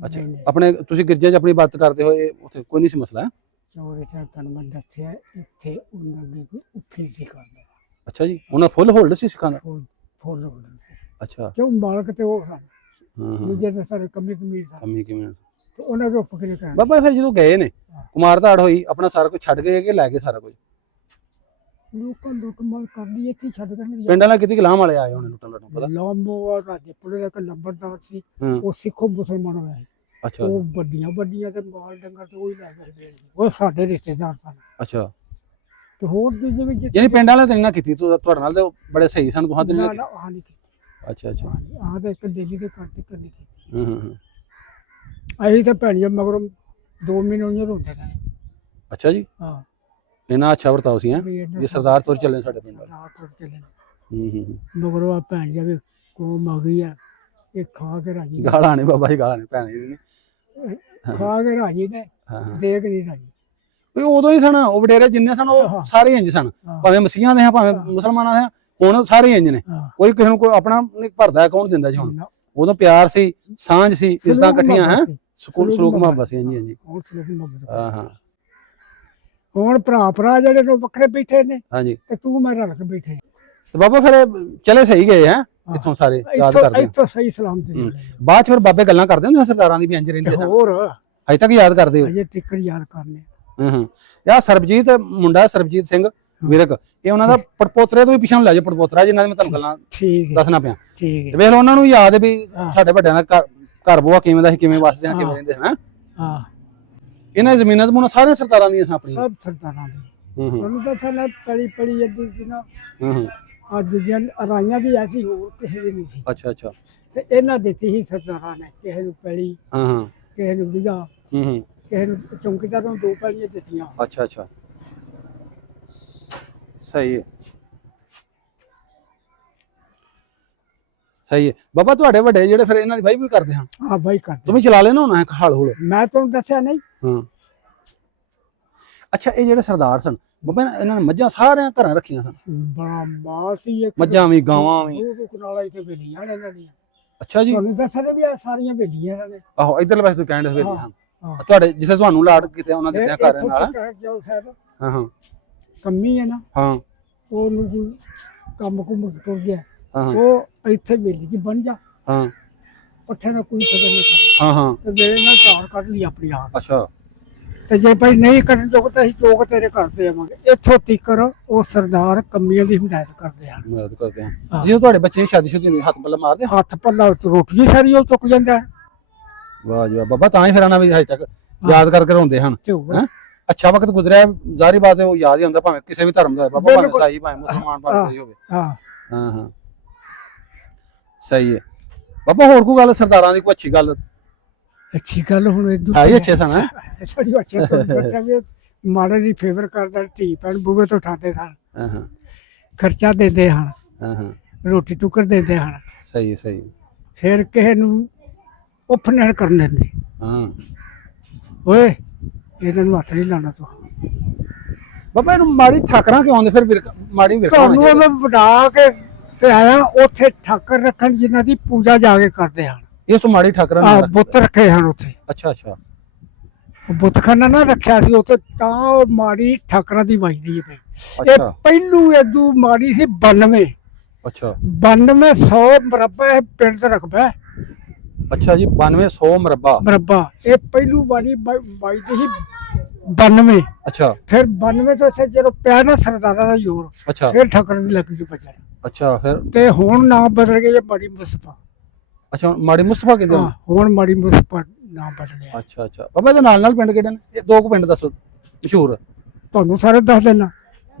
ਅੱਛਾ ਆਪਣੇ ਤੁਸੀਂ ਗਿਰਜੇ 'ਚ ਆਪਣੀ ਬਾਤ ਕਰਦੇ ਹੋਏ ਉੱਥੇ ਕੋਈ ਨਹੀਂ ਸੀ ਮਸਲਾ? ਚੋਰੇ ਸਾਹਿਬ ਤੁਹਾਨੂੰ ਮੈਂ ਦੱਸਿਆ ਇੱਥੇ ਉਹਨਾਂ ਦੀ ਕੋਈ ਉੱਠੀ ਸੀ ਕਰਦਾ। ਅੱਛਾ ਜੀ ਉਹਨਾਂ ਫੁੱਲ ਹੋਲਡ ਸੀ ਸਿੱਖਾਂ ਦਾ? ਫੁੱਲ ਹੋ ਗਏ ਅੱਛਾ ਕਿਉਂ ਮਾਲਕ ਤੇ ਉਹ ਸਨ, ਹਾਂ ਹਾਂ ਦੂਜੇ ਤੇ ਸਾਰੇ ਕਮੀ ਕਮੀ ਸਨ ਕੰਮੀ ਕਿਵੇਂ? ਤੇ ਉਹਨਾਂ ਦੇ ਉੱਪਰ ਕਿਹਨੇ ਕਰਨਾ। ਬਾਬਾ ਫਿਰ ਜਦੋਂ ਗਏ ਨੇ ਕੁਮਾਰ ਧਾੜ ਹੋਈ ਆਪਣਾ ਸਾਰਾ ਕੁਝ ਛੱਡ ਗਏ ਕਿ ਲੈ ਗਏ ਸਾਰਾ ਕੁਝ? ਲੋਕਾਂ ਲੁੱਟ ਮਾਰ ਕਰਦੀ ਇੱਥੇ ਛੱਡ ਕੇ ਨਹੀਂ ਪਿੰਡ ਵਾਲਾ ਕਿਤੇ ਗੁਲਾਮ ਵਾਲੇ ਆਏ ਹੋਣੇ ਲੁੱਟਣ ਲੱਟਣ ਪਤਾ? ਲਾਂਬੋ ਰਾਜੇ ਪੁਲੇ ਦਾ ਇੱਕ ਨੰਬਰਦਾਰ ਸੀ, ਹਾਂ ਉਹ ਸਿੱਖੋ ਮੁਸਲਮਾਨ ਹੋਇਆ ਸੀ। ਅੱਛਾ ਉਹ ਵੱਡੀਆਂ ਵੱਡੀਆਂ ਤੇ ਮਾਲ ਡੰਗਰ ਤੇ ਉਹ ਹੀ ਲੈ ਗਏ ਵੇਚ ਕੇ। ਉਹ ਸਾਡੇ ਰਿਸ਼ਤੇਦਾਰ ਸਨ। ਅੱਛਾ ਤੇ ਹੋਰ ਦੂਜੇ ਵਿੱਚ ਯਾਨੀ ਪਿੰਡ ਵਾਲਿਆਂ ਤੇ ਨਹੀਂ ਨਾ ਕੀਤੀ ਤੁਹਾਡੇ ਨਾਲ, ਤੇ ਉਹ ਬੜੇ ਸਹੀ ਸਨ ਤੁਹਾਂ ਤੇ ਨਹੀਂ ਨਾ ਨਾ ਨਾ ਆਹ ਨਹੀਂ ਕੀਤੀ। ਕੀਤੀ? ਅੱਛਾ ਅੱਛਾ ਆਹ ਤਾਂ ਇੱਕ ਦਿੱਲੀ ਦੇ ਕਰਤੇ ਕਰਨੀ ਕੀਤੀ। ਹਾਂ ਹਾਂ ਅਸੀਂ ਤਾਂ ਭੈਣੀਆਂ ਮਗਰੋਂ 2 ਮਹੀਨੇ ਉਹਨੇ ਰੋਂਦੇ ਰਹੇ। ਅੱਛਾ ਜੀ ਹਾਂ ਇਹਨਾਂ ਅੱਛਾ ਵਰਤਾਓ ਸੀ ਹੈ ਵੀ ਇਹਨਾਂ ਇਹ ਸਰਦਾਰ ਤੁਰ ਚੱਲੇ ਸਾਡੇ ਪਿੰਡ ਵਾਲੇ? ਸਰਦਾਰ ਤੁਰ ਚੱਲੇ। ਹੂੰ ਮਗਰੋਂ ਆ ਭੈਣ ਜਾਵੇ ਕੋਮ ਆ ਗਈ ਆ, ਇਹ ਖਾ ਕੇ ਰਾਜੀ ਨੇ। ਗਾਲਾਂ ਨੇ ਬਾਬਾ ਜੀ, ਗਾਲਾਂ ਨੇ ਭੈਣੇ ਜੀ ਨੇ। ਖਾ ਕੇ ਰਾਜੀ ਨੇ, ਹਾਂ ਹਾਂ ਦੇਖ ਨਹੀਂ ਰਾਜੀ। ਵੀ ਉਦੋਂ ਹੀ ਸਨ ਉਹ ਵਡੇਰੇ ਜਿੰਨੇ ਸਨ ਉਹ ਹਾਂ। ਸਾਰੇ ਇੰਜ ਸਨ, ਹਾਂ। ਭਾਵੇਂ ਮਸੀਹਾਂ ਦੇ ਆ ਭਾਵੇਂ ਹਾਂ। ਮੁਸਲਮਾਨਾਂ ਦੇ ਆ, ਹੁਣ ਸਾਰੇ ਇੰਜ ਨੇ। ਹਾਂ। ਕੋਈ ਕਿਸੇ ਨੂੰ ਕੋਈ ਆਪਣਾ ਨਹੀਂ ਭਰਦਾ, ਕੌਣ ਦਿੰਦਾ ਜੀ ਹੁਣ? ਨਾ, ਉਦੋਂ ਪਿਆਰ ਸੀ, ਸਾਂਝ ਸੀ, ਇੱਜ਼ਤਾਂ ਸਲੂਕ ਇਕੱਠੀਆਂ ਹੈ, ਮੁਹੱਬਤ ਸੀ। ਸਲੂਕ ਸਲੂਕ ਮੁਹੱਬਤ ਸੀ। ਹਾਂਜੀ ਹਾਂਜੀ ਹੁਣ ਸਲੂਕ ਮੁਹੱਬਤ। ਹਾਂ ਹਾਂ ਹੁਣ ਭਰਾ ਜਿਹੜੇ ਲੋਕ ਵੱਖਰੇ ਬੈਠੇ ਨੇ ਹਾਂਜੀ। ਤੇ ਤੂੰ ਮੈਂ ਰਲ ਕੇ ਬੈਠੇ। ਤੇ ਬਾਬਾ ਫਿਰ ਚਲੇ ਸਹੀ ਗਏ ਹੈ ਇੱਥੋਂ ਸਾਰੇ ਯਾਦ ਕਰਦੇ ਆ। ਇੱਥੋਂ ਸਹੀ ਸਲਾਮਤੀ ਹੂੰ। ਮਿਲੇ। ਬਾਅਦ ਚ ਫਿਰ ਬਾਬੇ ਗੱਲਾਂ ਕਰਦੇ ਹੁੰਦੇ ਆ ਸਰਦਾਰਾਂ ਦੀ ਵੀ ਇੰਜ ਰਹਿੰਦੇ ਤੇ ਸਨ, ਹੋਰ ਅਜੇ ਤੱਕ ਯਾਦ ਕਰਦੇ ਹੋ? ਅਜੇ ਤੱਕ ਯਾਦ ਕਰਨੇ। ਹਾਂ ਹਾਂ ਯਾ ਸਰਬਜੀਤ ਮੁੰਡਾ ਸਰਬਜੀਤ ਸਿੰਘ ਵਿਰਕ, ਇਹ ਉਹਨਾਂ ਦਾ ਪੜਪੋਤਰੇ ਤੋਂ ਵੀ ਪਿੱਛੇ ਨੂੰ ਲੈ ਜਾ ਪੜਪੋਤਰਾ ਜਿਨ੍ਹਾਂ ਦੀ ਮੈਂ ਤੁਹਾਨੂੰ ਗੱਲਾਂ ਠੀਕ ਹੈ ਦੱਸਣਾ ਪਿਆ। ਠੀਕ ਤੇ ਹੈ। ਵੇਖ ਲਓ ਉਹਨਾਂ ਨੂੰ ਵੀ ਯਾਦ ਹੈ ਵੀ ਹਾਂ। ਸਾਡੇ ਵੱਡਿਆਂ ਦਾ ਘਰ ਬੋਆ ਕਿਵੇਂ ਦਾ ਸੀ, ਕਿਵੇਂ ਵਸਦੇ ਨੇ, ਕਿਵੇਂ ਹਾਂ। ਰਹਿੰਦੇ ਹਨ। ਹਾਂ ਇਹਨਾਂ ਦੀ ਜ਼ਮੀਨਾਂ ਤੇ ਮੁੰਨਾ ਸਾਰੇ ਸਰਦਾਰਾਂ ਦੀਆਂ ਸਨ ਆਪਣੀਆਂ। ਸਭ ਸਰਦਾਰਾਂ ਦੀ। ਹੂੰ ਹੂੰ ਉਹਨੂੰ ਤਾਂ ਥੱਲੇ ਪੜੀ ਪੜੀ ਅੱਧੀ ਜਿਨਾ ਹੂੰ ਹੂੰ ਅੱਜ ਦੀਆਂ ਅਰਾਈਆਂ ਦੀ ਐਸੀ ਹੋਰ ਕਿਸੇ ਦੀ ਨਹੀਂ ਸੀ। ਅੱਛਾ ਅੱਛਾ ਤੇ ਇਹਨਾਂ ਦਿੱਤੀ ਸੀ ਸਰਦਾਰਾਂ ਨੇ, ਕਿਸੇ ਨੂੰ ਪੈਲੀ, ਹਾਂ ਹਾਂ ਕਿਸੇ ਨੂੰ ਵਿਗਾ, ਹੂੰ ਹੂੰ ਕਿਸੇ ਨੂੰ ਚੌਂਕੀਦਾਰ ਨੂੰ 2 ਪੈਲੀਆਂ ਦਿੱਤੀਆਂ। ਅੱਛਾ ਅੱਛਾ ਸਹੀ ਹੈ ਸਹੀ ਹੈ ਬਾਬਾ। ਤੁਹਾਡੇ ਵੱਡੇ ਜਿਹੜੇ ਫਿਰ ਇਹਨਾਂ ਦੀ ਵਾਈ ਵੀ ਕਰਦੇ ਹਾਂ, ਹਾਂ ਬਾਈ ਕਰਦੇ। ਤੂੰ ਵੀ ਚਲਾ ਲੈਣਾ ਹੋਣਾ ਇੱਕ ਹਲ ਹੁਲ? ਮੈਂ ਤੁਹਾਨੂੰ ਦੱਸਿਆ ਨਹੀਂ। ਹਾਂ ਅੱਛਾ ਇਹ ਜਿਹੜੇ ਸਰਦਾਰ ਸਨ ਬਾਬਾ ਇਹਨਾਂ ਨੇ ਮੱਝਾਂ ਸਾਰਿਆਂ ਘਰਾਂ ਰੱਖੀਆਂ ਸਨ? ਬੜਾ ਮਾਲ ਸੀ ਇੱਕ। ਮੱਝਾਂ ਵੀ ਗਾਵਾਂ ਵੀ? ਦੋ ਕਨਾਲਾਂ ਇੱਥੇ ਵੇਲੀਆਂ ਨੇ ਇਹਨਾਂ ਦੀਆਂ। ਅੱਛਾ ਜੀ ਤੁਹਾਨੂੰ ਦੱਸਿਆ ਤੇ ਵੀ ਆ ਸਾਰੀਆਂ ਵੇਲੀਆਂ ਇਹਨਾਂ ਦੇ। ਆਹੋ ਇਧਰਲੇ ਪਾਸੇ ਤੋਂ ਕਹਿੰਦੇ ਸਵੇਰੇ ਹਾਂ, ਹਨ ਹਾਂ। ਤੁਹਾਡੇ ਜਿੱਥੇ ਤੁਹਾਨੂੰ ਲਾਡ ਕੀਤੇ ਉਹਨਾਂ ਦੇ ਘਰ ਇੱਥੋਂ ਨਾਲ? ਤੱਕ ਜੋ ਸਾਹਿਬ ਹਾਂ ਹਾਂ ਕੰਮੀ ਹੈ ਨਾ, ਹਾਂ ਉਹਨੂੰ ਕੋਈ ਕੰਮ ਕੁਮ ਟੁਰ ਗਿਆ, ਹਾਂ ਉਹ ਇੱਥੇ ਵੇਲੀ ਚ ਬਣ ਜਾ, ਹਾਂ ਪੱਠੇ ਨਾਲ ਕੋਈ ਫਿਕਰ ਨਾ ਕਰ। ਹਾਂ ਹਾਂ ਤੇ ਵੇਲੇ ਨਾਲ ਧਾਰ ਕੱਢ ਲਈ ਆਪਣੀ ਆਪ। ਅੱਛਾ ਤੇ ਜੇ ਭਾਈ ਨਹੀਂ ਕੱਢਣ ਜੋਗ ਤਾਂ ਅਸੀਂ ਚੋਕ ਤੇਰੇ ਘਰ ਦੇ ਆਵਾਂਗੇ। ਇੱਥੋਂ ਤੀਕਰ ਉਹ ਸਰਦਾਰ ਕੰਮੀਆਂ ਦੀ ਹਦਾਇਤ ਕਰਦੇ ਹਨ। ਮਦਦ ਕਰਦੇ ਹਾਂ। ਹਾਂ। ਜਦੋਂ ਤੁਹਾਡੇ ਬੱਚੇ ਦੀ ਸ਼ਾਦੀ ਸ਼ੁਦੀ ਹੁੰਦੀ ਹੱਥ ਪੱਲਾ ਮਾਰਦੇ? ਹੱਥ ਪੱਲਾ ਰੋਟੀ ਸਾਰੀ ਉਹ ਚੁੱਕ ਜਾਂਦਾ। ਵਾਹ ਜੀ ਵਾਹ ਬਾਬਾ, ਤਾਂ ਹੀ ਫਿਰ ਆਣਾ ਵੀ ਹਜੇ ਤੱਕ ਯਾਦ ਕਰਕੇ ਰੋਂਦੇ ਹਨ। ਤੇ ਹੋਰ ਹੈਂ? ਅੱਛਾ ਵਕਤ ਗੁਜ਼ਰਿਆ, ਜ਼ਾਹਰੀ ਬਾਤ ਹੈ ਉਹ ਯਾਦ ਹੀ ਹੁੰਦਾ, ਭਾਵੇਂ ਕਿਸੇ ਵੀ ਧਰਮ ਦਾ ਹੋਵੇ ਬਾਬਾ, ਭਾਵੇਂ ਬਿਲਕੁਲ। ਈਸਾਈ ਭਾਵੇਂ ਮੁਸਲਮਾਨ ਭਾਵੇਂ ਕੋਈ ਹੋਵੇ। ਹਾਂ ਹਾਂ ਹਾਂ ਸਹੀ ਹੈ ਬਾਬਾ। ਹੋਰ ਕੋਈ ਗੱਲ ਸਰਦਾਰਾਂ ਦੀ ਕੋਈ ਅੱਛੀ ਗੱਲ ਅੱਛੀ ਗੱਲ ਹੁਣ ਇਦੋਂ ਹੈ ਹੀ ਅੱਛੇ ਸਨ ਹੈਂ? ਸਾਡੀ ਅੱਛੇ ਤੋਂ ਬੱਚਾ ਵੀ ਮਾੜੇ ਦੀ ਫੇਵਰ ਕਰਦਾ, ਧੀ ਭੈਣ ਬੂਹੇ ਤੋਂ ਉਠਾਉਂਦੇ ਸਨ, ਹਾਂ ਹਾਂ ਖਰਚਾ ਦਿੰਦੇ ਹਨ, ਹਾਂ ਹਾਂ ਰੋਟੀ ਟੁੱਕਰ ਦਿੰਦੇ ਹਨ, ਸਹੀ ਸਹੀ ਫਿਰ ਕਿਸੇ ਨੂੰ ਉਫ ਨਹੀਂ ਕਰਨ ਦਿੰਦੇ। ਹਾਂ ਓਏ ਇਹਨਾਂ ਨੂੰ ਹੱਥ ਨਹੀਂ ਲਾਉਣਾ ਤੂੰ। ਬਾਬਾ ਇਹਨੂੰ ਮਾੜੀ ਠਾਕਰਾਂ ਕਿਉਂ ਆਉਂਦੇ ਫਿਰ ਮਾੜੀ ਵਿਰਕ ਤੁਹਾਨੂੰ ਮੈਂ ਵਡਾ ਕੇ ਤੇ ਆਇਆ ਉੱਥੇ ਠਾਕਰ ਰੱਖਣ ਜਿਨ੍ਹਾਂ ਦੀ ਪੂਜਾ ਜਾ ਕੇ ਕਰਦੇ ਹਨ। ਇਸ ਤੋਂ ਮਾੜੀ ਠਾਕਰਾਂ ਆ ਬੁੱਤ ਰੱਖੇ ਹਨ ਉੱਥੇ, ਅੱਛਾ ਅੱਛਾ ਬੁੱਤਖਾਨਾ ਨਾ ਰੱਖਿਆ ਸੀ ਉੱਥੇ, ਤਾਂ ਉਹ ਮਾੜੀ ਠਾਕਰਾਂ ਦੀ ਵੱਜਦੀ ਹੈ। ਇਹ ਅੱਛਾ ਪਹਿਲੂ ਇਦੂ ਮਾੜੀ ਸੀ 92 ਅੱਛਾ 100 ਮਰਬਾ ਇਹ ਪਿੰਡ ਦਾ ਰਕਬਾ ਹੈ। ਅੱਛਾ ਜੀ 9200 ਮਰਬਾ ਇਹ ਪਹਿਲੂ ਵਾਲੀ ਵੱਜਦੀ ਸੀ 92। ਅੱਛਾ ਫਿਰ 92 ਤੋਂ ਇੱਥੇ ਜਦੋਂ ਪਿਆ ਨਾ ਸਰਦਾਰਾਂ ਦਾ ਜ਼ੋਰ, ਅੱਛਾ ਫਿਰ ਠਾਕਰ ਵੀ ਲੱਗ ਗਈ ਬਚਣ, ਅੱਛਾ ਫਿਰ ਤੇ ਹੁਣ ਨਾਮ ਬਦਲ ਗਿਆ ਮਾੜੀ ਮੁਸਤਫਾ। ਅੱਛਾ ਮਾੜੀ ਮੁਸਤਫਾ ਕਹਿੰਦੇ ਹਾਂ ਹੁਣ ਮਾੜੀ ਮੁਸਤਫਾ ਨਾਮ ਬਦਲਿਆ। ਅੱਛਾ ਅੱਛਾ ਬਾਬਾ ਇਹਦੇ ਨਾਲ ਪਿੰਡ ਕਿਹੜੇ ਨੇ? ਇਹ ਦੋ ਕੁ ਪਿੰਡ ਦੱਸੋ ਮਸ਼ਹੂਰ, ਤੁਹਾਨੂੰ ਸਾਰੇ ਦੱਸ ਦੇਣਾ।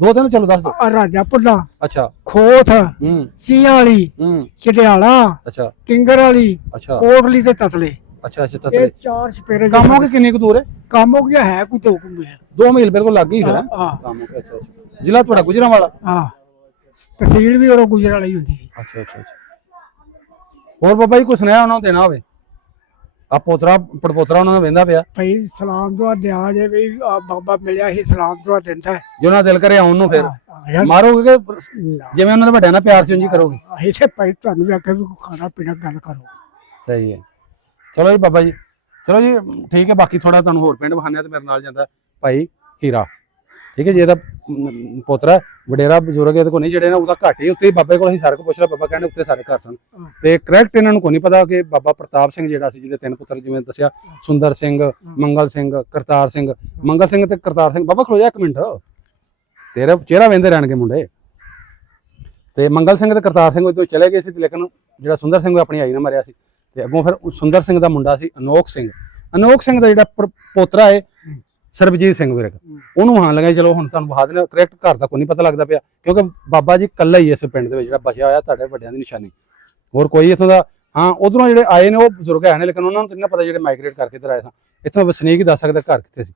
ਦੋ ਤਿੰਨ ਚਲੋ ਦੱਸ ਦਿਓ। ਰਾਜਾ ਪੁੱਲਾ, ਅੱਛਾ ਖੋਥ, ਹੂੰ ਚੀਆਂ ਵਾਲੀ, ਹੂੰ ਚੜਿਆਲਾ, ਅੱਛਾ ਕਿੰਗਰ ਵਾਲੀ, ਅੱਛਾ ਕੋਟਲੀ ਤੇ ਤਤਲੇ। ਅੱਛਾ ਅੱਛਾ ਇਹ ਤਤਲੇ 4 ਸਪੇਰੇ ਕੰਮ ਹੋ ਕੇ ਕਿੰਨੀ ਕੁ ਦੂਰ ਹੈ? ਕੰਮ ਹੋ ਗਿਆ ਹੈ ਕੋਈ 2 ਮੀਲ। 2 ਮੀਲ ਬਿਲਕੁਲ ਲੱਗ ਗਈ ਫਿਰ ਹੈਂ? ਹਾਂ ਕੰਮ ਹੋ ਗਿਆ ਅੱਛਾ ਅੱਛਾ ਜ਼ਿਲ੍ਹਾ ਤੁਹਾਡਾ ਗੁਜਰਾਂਵਾਲਾ? ਹਾਂ ਤਹਿਸੀਲ ਵੀ ਉਹ ਗੁਜਰ ਵਾਲੀ ਹੁੰਦੀ ਹੈ। ਅੱਛਾ ਅੱਛਾ ਅੱਛਾ ਹੋਰ ਬਾਬਾ ਜੀ ਕੋਈ ਸੁਨੇਹਾ ਉਹਨਾਂ ਨੂੰ ਦੇਣਾ ਹੋਵੇ? ਆ ਪੋਤਰਾ ਪੜਪੋਤਰਾ ਉਹਨਾਂ ਨੂੰ ਵੇਂਦਾ ਪਿਆ, ਭਈ ਸਲਾਮ ਦੁਆ ਦਿਆ ਜੇ ਵੀ ਆ ਬਾਬਾ ਮਿਲਿਆ ਸੀ, ਸਲਾਮ ਦੁਆ ਦਿੰਦਾ ਹੈ। ਜੇ ਉਹਨਾਂ ਦਾ ਦਿਲ ਕਰੇ ਆਉਣ ਨੂੰ ਫਿਰ ਯਾਰ ਮਾਰੋਗੇ ਕਿ ਜਿਵੇਂ ਉਹਨਾਂ ਦੇ ਵੱਡਿਆਂ ਨਾਲ ਪਿਆਰ ਸੀ ਉਂਝ ਹੀ ਕਰੋਗੇ? ਇਸੇ ਭਾਈ ਤੁਹਾਨੂੰ ਵੀ ਆਖਿਆ ਵੀ ਕੋਈ ਖਾਣਾ ਪੀਣਾ ਗੱਲ ਕਰੋ। ਸਹੀ ਹੈ ਚਲੋ ਜੀ ਬਾਬਾ ਜੀ, ਚਲੋ ਜੀ ਠੀਕ ਹੈ। ਬਾਕੀ ਥੋੜਾ ਤੁਹਾਨੂੰ ਹੋਰ ਪਿੰਡ ਵਿਖਾਉਂਦੇ ਆ ਤੇ ਮੇਰੇ ਨਾਲ ਜਾਂਦਾ ਭਾਈ ਹੀਰਾ, ਠੀਕ ਹੈ ਜੀ। ਇਹਦਾ ਪੋਤਰਾ ਵਡੇਰਾ ਬਜ਼ੁਰਗ ਇਹਦੇ ਕੋਲ ਨਹੀਂ, ਜਿਹੜੇ ਨੇ ਉਹਦਾ ਘੱਟ ਹੀ ਉੱਤੇ ਬਾਬੇ ਕੋਲ ਅਸੀਂ ਸਾਰਾ ਕੁਝ ਪੁੱਛ ਲਿਆ। ਬਾਬਾ ਕਹਿੰਦੇ ਉੱਤੇ ਸਾਰੇ ਘਰ ਸਨ ਤੇ ਕਰੈਕਟ ਇਹਨਾਂ ਨੂੰ ਕੋਈ ਨਹੀਂ ਪਤਾ ਕਿ ਬਾਬਾ ਪ੍ਰਤਾਪ ਸਿੰਘ ਜਿਹੜਾ ਸੀ, ਜਿਹਦੇ 3 ਪੁੱਤਰ ਜਿਵੇਂ ਦੱਸਿਆ, ਸੁੰਦਰ ਸਿੰਘ, ਮੰਗਲ ਸਿੰਘ, ਕਰਤਾਰ ਸਿੰਘ। ਮੰਗਲ ਸਿੰਘ ਤੇ ਕਰਤਾਰ ਸਿੰਘ, ਬਾਬਾ ਖਲੋ ਜਾ 1 ਮਿੰਟ, ਤੇਰਾ ਚਿਹਰਾ ਵੇਂਦੇ ਰਹਿਣਗੇ ਮੁੰਡੇ। ਤੇ ਮੰਗਲ ਸਿੰਘ ਤੇ ਕਰਤਾਰ ਸਿੰਘ ਉਹ ਚਲੇ ਗਏ ਸੀ, ਲੇਕਿਨ ਜਿਹੜਾ ਸੁੰਦਰ ਸਿੰਘ ਉਹ ਆਪਣੀ ਆਈ ਨਾਲ ਮਰਿਆ ਸੀ। ਤੇ ਅੱਗੋਂ ਫਿਰ ਸੁੰਦਰ ਸਿੰਘ ਦਾ ਮੁੰਡਾ ਸੀ ਅਨੋਖ ਸਿੰਘ। ਅਨੋਖ ਸਿੰਘ ਦਾ ਜਿਹੜਾ ਪੋਤਰਾ ਹੈ ਸਰਬਜੀਤ ਸਿੰਘ ਵਿਰਕ, ਉਹਨੂੰ ਵਹਾਣ ਲੱਗਾ। ਚਲੋ ਹੁਣ ਤੁਹਾਨੂੰ ਵਿਖਾ ਦਿੰਦੇ, ਕਰੈਕਟ ਘਰ ਦਾ ਕੋਈ ਨਹੀਂ ਪਤਾ ਲੱਗਦਾ ਪਿਆ, ਕਿਉਂਕਿ ਬਾਬਾ ਜੀ ਇਕੱਲਾ ਹੀ ਇਸ ਪਿੰਡ ਦੇ ਵਿੱਚ ਜਿਹੜਾ ਬਚਿਆ ਹੋਇਆ, ਤੁਹਾਡੇ ਵੱਡਿਆਂ ਦੀ ਨਿਸ਼ਾਨੀ। ਹੋਰ ਕੋਈ ਇੱਥੋਂ ਦਾ, ਹਾਂ ਉਧਰੋਂ ਜਿਹੜੇ ਆਏ ਨੇ ਉਹ ਬਜ਼ੁਰਗ ਹੈ ਨੇ, ਲੇਕਿਨ ਉਹਨਾਂ ਨੂੰ ਤਾਂ ਨਹੀਂ ਪਤਾ ਜਿਹੜੇ ਮਾਈਗ੍ਰੇਟ ਕਰਕੇ ਇੱਧਰ ਆਏ ਸਨ। ਇੱਥੋਂ ਵਸਨੀਕ ਹੀ ਦੱਸ ਸਕਦਾ ਘਰ ਕਿੱਥੇ ਸੀ।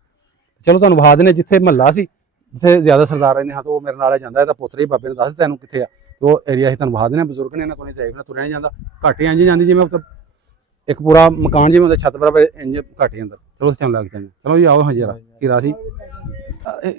ਚਲੋ ਤੁਹਾਨੂੰ ਵਿਖਾ ਦਿੰਦੇ, ਜਿੱਥੇ ਮਹੱਲਾ ਸੀ, ਜਿੱਥੇ ਜ਼ਿਆਦਾ ਸਰਦਾਰ ਰਹਿੰਦੇ ਹਾਂ, ਤਾਂ ਉਹ ਮੇਰੇ ਨਾਲ ਜਾਂਦਾ। ਇਹਦਾ ਪੁੱਤਰ ਹੀ ਬਾਬੇ ਨੇ ਦੱਸ ਦਿੱਤਾ ਇਹਨੂੰ ਕਿੱਥੇ ਆ, ਤੇ ਉਹ ਏਰੀਆ ਹੀ ਤੁਹਾਨੂੰ ਵਿਖਾ ਦਿੰਦੇ। ਬਜ਼ੁਰਗ ਨੇ ਇਹਨਾਂ ਕੋਲ ਨਹੀਂ ਚਾਹੀਦਾ, ਤੁਰਿਆ ਨਹੀਂ ਜਾਂਦਾ, ਘੱਟ ਹੀ ਇੰਝ ਜਾਂਦੀ ਜਿਵੇਂ ਇੱਕ ਪੂਰਾ ਮਕਾਨ ਜਿਵੇਂ ਉਹਦਾ ਛੱਤ ਬਰਾਬਰ ਇੰਜ ਘੱਟ ਹੀ ਅੰਦਰ। ਚਲੋ ਉੱਥੇ ਲੱਗ ਜਾਂਦੇ। ਚਲੋ ਜੀ ਆਓ ਹਜੇਰਾ ਹੀਰਾ ਸੀ।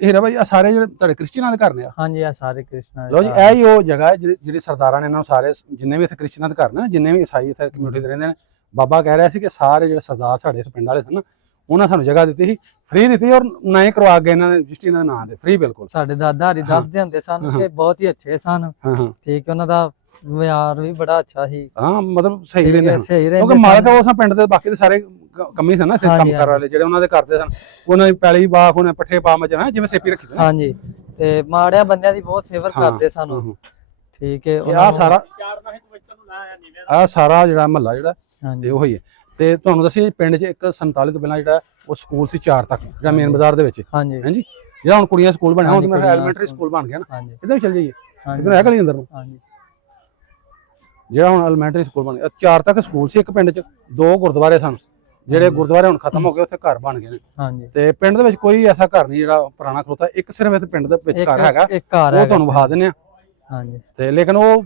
ਹੀਰਾ ਭਾਈ ਆ ਸਾਰੇ ਜਿਹੜੇ ਤੁਹਾਡੇ ਕ੍ਰਿਸਚੀਅਨਾਂ ਦੇ ਘਰ ਨੇ? ਹਾਂਜੀ ਆ ਸਾਰੇ ਕ੍ਰਿਸ਼ਨਾ ਲੋ ਜੀ ਇਹ ਹੀ ਉਹ ਜਗ੍ਹਾ ਹੈ ਜਿਹੜੀ ਸਰਦਾਰਾਂ ਨੇ ਇਹਨਾਂ ਨੂੰ ਸਾਰੇ, ਜਿੰਨੇ ਵੀ ਇੱਥੇ ਕ੍ਰਿਸਚੀਅਨਾਂ ਦੇ ਘਰ ਨੇ, ਜਿੰਨੇ ਵੀ ਈਸਾਈ ਇੱਥੇ ਕਮਿਊਨਿਟੀ ਦੇ ਰਹਿੰਦੇ ਨੇ, ਬਾਬਾ ਕਹਿ ਰਿਹਾ ਸੀ ਕਿ ਸਾਰੇ ਜਿਹੜੇ ਸਰਦਾਰ ਸਾਡੇ ਇਸ ਪਿੰਡ ਵਾਲੇ ਸਨ, ਉਹਨਾਂ ਸਾਨੂੰ ਜਗ੍ਹਾ ਦਿੱਤੀ ਸੀ, ਫ੍ਰੀ ਦਿੱਤੀ, ਔਰ ਨਾ ਹੀ ਕਰਵਾ ਕੇ ਇਹਨਾਂ ਨੇ ਰਜਿਸਟਰੀ ਇਹਨਾਂ ਦੇ ਨਾਂ ਦੇ, ਫ੍ਰੀ ਬਿਲਕੁਲ। ਸਾਡੇ ਦਾਦਾ ਹਰੀ ਦੱਸਦੇ ਹੁੰਦੇ ਸਨ ਕਿ ਬਹੁਤ ਹੀ ਅੱਛੇ ਸਨ। ਹਾਂ ਹਾਂ ਠੀਕ, ਉਹਨਾਂ ਦਾ ਵਿਹਾਰ ਵੀ ਬੜਾ ਅੱਛਾ ਸੀ। ਹਾਂ ਮਤਲਬ ਸਹੀ ਰਹਿੰਦੇ ਸਹੀ ਕਿਉਂਕਿ ਰਹਿੰਦੇ ਮਾਲਕ ਉਸ ਪਿੰਡ ਦੇ ਬਾਕੀ ਦੇ ਸਾਰੇ ਕੰਮੀ ਸਨ ਨਾ, ਇੱਥੇ ਕੰਮ ਕਰਨ ਵਾਲੇ ਜਿਹੜੇ ਉਹਨਾਂ ਦੇ ਕਰਦੇ ਸਨ, ਉਹਨਾਂ ਦੀ ਪੈਲੀ ਬਾਖ, ਉਹਨੇ ਪੱਠੇ ਪਾ ਮਚਣਾ, ਜਿਵੇਂ ਸੇਪੀ ਰੱਖੀ। ਹਾਂਜੀ, ਤੇ ਮਾੜਿਆਂ ਬੰਦਿਆਂ ਦੀ ਬਹੁਤ ਫੇਵਰ ਕਰਦੇ ਸਾਨੂੰ। ਠੀਕ ਹੈ, ਆ ਸਾਰਾ ਜਿਹੜਾ ਮਹੱਲਾ ਜਿਹੜਾ ਹਾਂਜੀ ਉਹ ਹੀ ਹੈ। ਤੇ ਤੁਹਾਨੂੰ ਦੱਸਿਆ ਪਿੰਡ 'ਚ ਇੱਕ 47 ਤੋਂ ਪਹਿਲਾਂ ਜਿਹੜਾ ਉਹ ਸਕੂਲ ਸੀ 4 ਤੱਕ, ਜਿਹੜਾ ਮੇਨ ਬਾਜ਼ਾਰ ਦੇ ਵਿੱਚ। ਹਾਂਜੀ ਹਾਂਜੀ, ਜਿਹੜਾ ਹੁਣ ਕੁੜੀਆਂ ਸਕੂਲ ਬਣਿਆ, ਹੁਣ ਮੇਰਾ ਐਲੀਮੈਂਟਰੀ ਸਕੂਲ ਬਣ ਗਿਆ ਨਾ। ਹਾਂਜੀ ਇੱਧਰ ਵੀ ਚੱਲ ਜਾਈਏ, ਇੱਧਰ ਹੈ ਗਲੀ ਅੰਦਰ ਨੂੰ। ਹਾਂਜੀ, ਜਿਹੜਾ ਹੁਣ ਐਲੀਮੈਂਟਰੀ ਸਕੂਲ ਬਣ ਗਿਆ, 4 ਤੱਕ ਸਕੂਲ ਸੀ ਇੱਕ ਪਿੰਡ 'ਚ, 2 ਗੁਰਦੁਆਰੇ ਸਨ, ਜਿਹੜੇ ਗੁਰਦੁਆਰੇ ਹੁਣ ਖਤਮ ਹੋ ਗਏ, ਉੱਥੇ ਘਰ ਬਣ ਗਏ ਨੇ। ਹਾਂਜੀ, ਤੇ ਪਿੰਡ ਦੇ ਵਿੱਚ ਕੋਈ ਐਸਾ ਘਰ ਨਹੀਂ ਜਿਹੜਾ ਪੁਰਾਣਾ ਖਲੋਤਾ, ਇੱਕ ਸਿਰਫ ਇਸ ਪਿੰਡ ਦੇ ਵਿੱਚ ਘਰ ਹੈਗਾ, ਇੱਕ ਘਰ ਉਹ ਤੁਹਾਨੂੰ ਵਿਖਾ ਦਿੰਦੇ ਆ। ਹਾਂਜੀ, ਤੇ ਲੇਕਿਨ ਉਹ